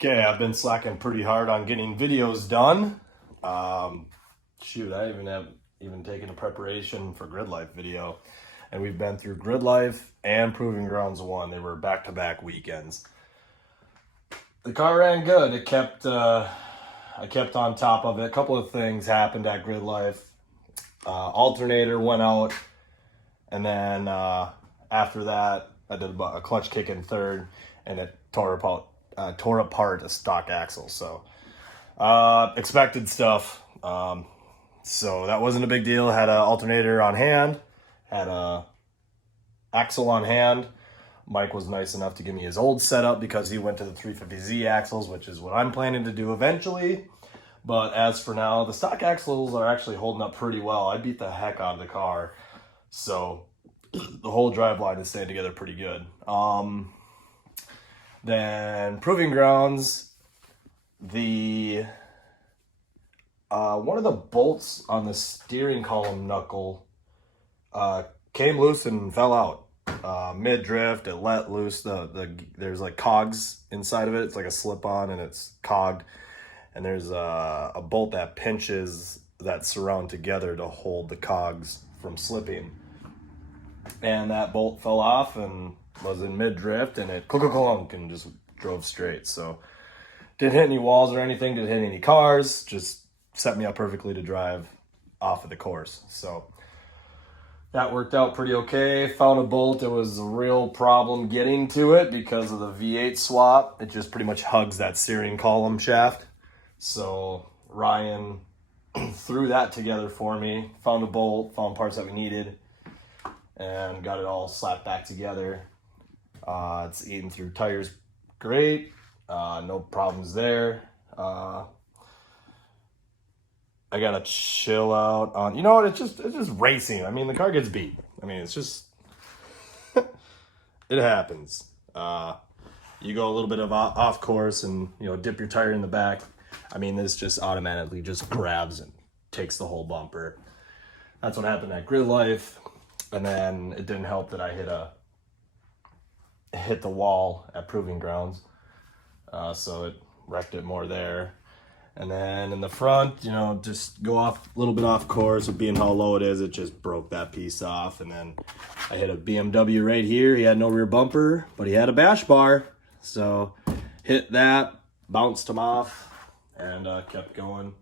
Okay, I've been slacking pretty hard on getting videos done. Shoot, I even taken a preparation for Gridlife video, and we've been through Gridlife and Proving Grounds 1. They were back-to-back weekends. The car ran good. I kept on top of it. A couple of things happened at Gridlife. Alternator went out, and then after that, I did a clutch kick in third, and it tore apart a stock axle. So expected stuff. So that wasn't a big deal. Had an alternator on hand, had a axle on hand. Mike was nice enough to give me his old setup because he went to the 350Z axles, which is what I'm planning to do eventually. But as for now, the stock axles are actually holding up pretty well. I beat the heck out of the car. So the whole drive line is staying together pretty good. Then Proving Grounds, the one of the bolts on the steering column knuckle came loose and fell out. Mid drift, it let loose there's like cogs inside of it. It's like a slip-on and it's cogged, and there's a bolt that pinches that surround together to hold the cogs from slipping. And that bolt fell off and was in mid drift, and it clunk and just drove straight. So didn't hit any walls or anything, didn't hit any cars, just set me up perfectly to drive off of the course. So that worked out pretty okay. Found a bolt. It was a real problem getting to it because of the V8 swap. It just pretty much hugs that steering column shaft. So Ryan threw that together for me, found a bolt, found parts that we needed, and got it all slapped back together. It's eating through tires great. No problems there. I gotta chill out on, you know what, it's just racing. I mean, the car gets beat. I mean, it's just, it happens. You go a little bit of off course and, dip your tire in the back. I mean, this just automatically just grabs and takes the whole bumper. That's what happened at Gridlife. And then it didn't help that I hit the wall at Proving Grounds. So it wrecked it more there. And then in the front, just go off a little bit off course with being how low it is. It just broke that piece off. And then I hit a BMW right here. He had no rear bumper, but he had a bash bar. So hit that, bounced him off, and kept going.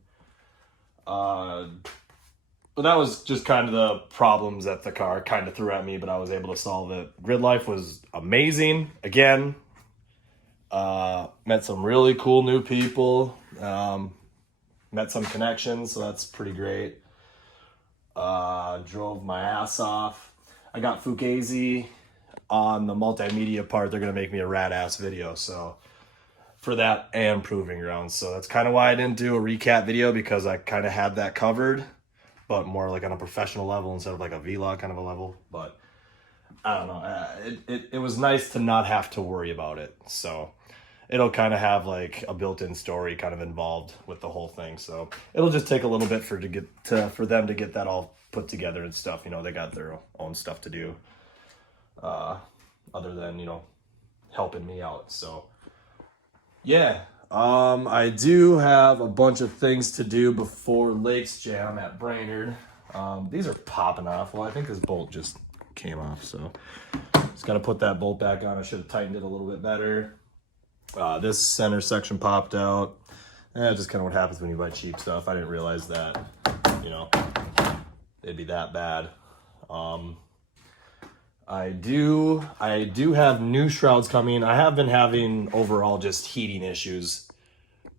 But that was just kind of the problems that the car kind of threw at me, but I was able to solve it. Gridlife was amazing. Again, met some really cool new people. Met some connections, so that's pretty great. Drove my ass off. I got Fugazi on the multimedia part. They're going to make me a rad ass video, so for that and Proving Grounds. So that's kind of why I didn't do a recap video, because I kind of had that covered, but more like on a professional level instead of like a vlog kind of a level. But I don't know. It was nice to not have to worry about it. So it'll kind of have like a built-in story kind of involved with the whole thing. So it'll just take a little bit for them to get that all put together and stuff. They got their own stuff to do, other than, helping me out. So yeah, I do have a bunch of things to do before Lakes Jam at Brainerd. These are popping off. Well, I think this bolt just came off, so just got to put that bolt back on. I should have tightened it a little bit better. This center section popped out. Just kind of what happens when you buy cheap stuff. I didn't realize that, it'd be that bad. I do have new shrouds coming. I have been having overall just heating issues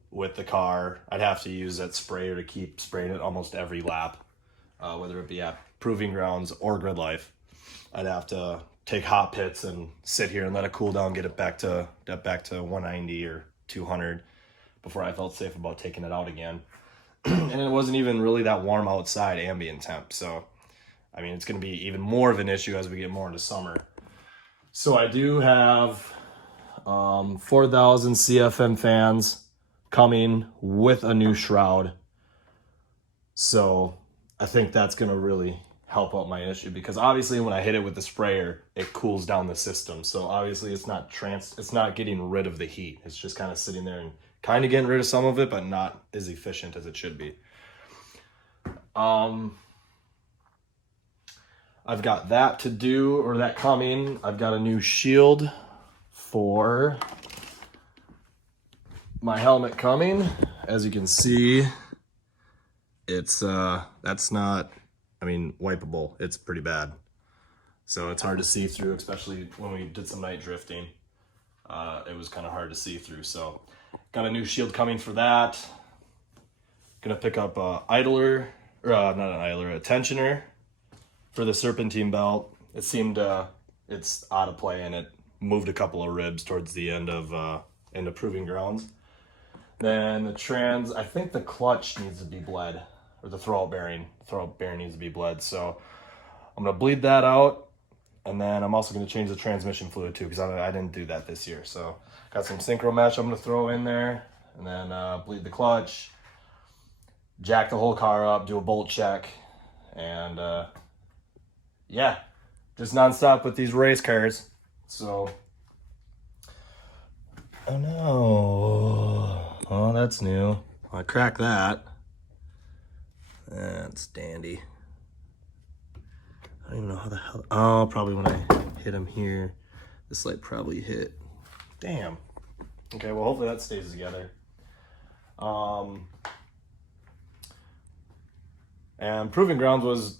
with the car. I'd have to use that sprayer to keep spraying it almost every lap, whether it be at Proving Grounds or Gridlife. I'd have to take hot pits and sit here and let it cool down, get it back to 190 or 200 before I felt safe about taking it out again. And it wasn't even really that warm outside, ambient temp. So, I mean, it's going to be even more of an issue as we get more into summer. So I do have 4,000 CFM fans coming with a new shroud. So I think that's going to really help out my issue, because obviously when I hit it with the sprayer, it cools down the system. So obviously it's not getting rid of the heat. It's just kind of sitting there and kind of getting rid of some of it, but not as efficient as it should be. I've got that to do, or that coming. I've got a new shield for my helmet coming. As you can see, it's that's not, I mean, wipeable. It's pretty bad. So it's hard to see through, especially when we did some night drifting. It was kind of hard to see through. So got a new shield coming for that. Gonna pick up a idler, or not an idler, a tensioner for the serpentine belt. It seemed it's out of play, and it moved a couple of ribs towards the end of into proving grounds. Then the I think the clutch needs to be bled, or the throwout bearing. The throwout bearing needs to be bled. So I'm gonna bleed that out, and then I'm also gonna change the transmission fluid too, because I didn't do that this year. So got some synchro mesh I'm gonna throw in there, and then bleed the clutch, jack the whole car up, do a bolt check, and yeah, just nonstop with these race cars. So, oh no, oh, that's new. I cracked that. That's dandy. I don't even know how the hell, oh, probably when I hit him here, this light probably hit. Damn. Okay, well, hopefully that stays together. And Proving Grounds was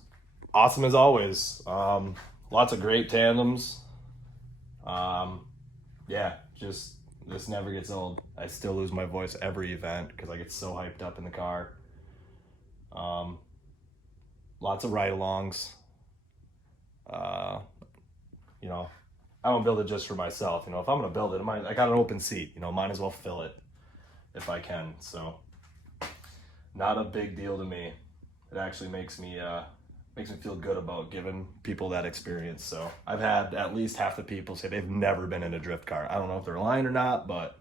awesome as always. Lots of great tandems. Yeah, just, this never gets old. I still lose my voice every event because I get so hyped up in the car. Lots of ride-alongs. You know, I don't build it just for myself. You know, if I'm gonna build it, I got an open seat. You know, might as well fill it if I can. So, not a big deal to me. It actually makes me feel good about giving people that experience. So I've had at least half the people say they've never been in a drift car. I don't know if they're lying or not, but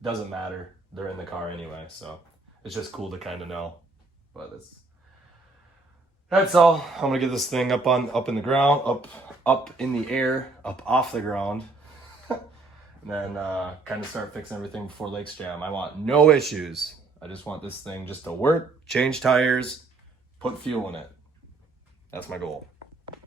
it doesn't matter. They're in the car anyway. So it's just cool to kind of know. But that's all. I'm gonna get this thing up in the ground, up in the air, up off the ground, and then kind of start fixing everything before Lakes Jam. I want no issues. I just want this thing just to work, change tires, put fuel in it. That's my goal.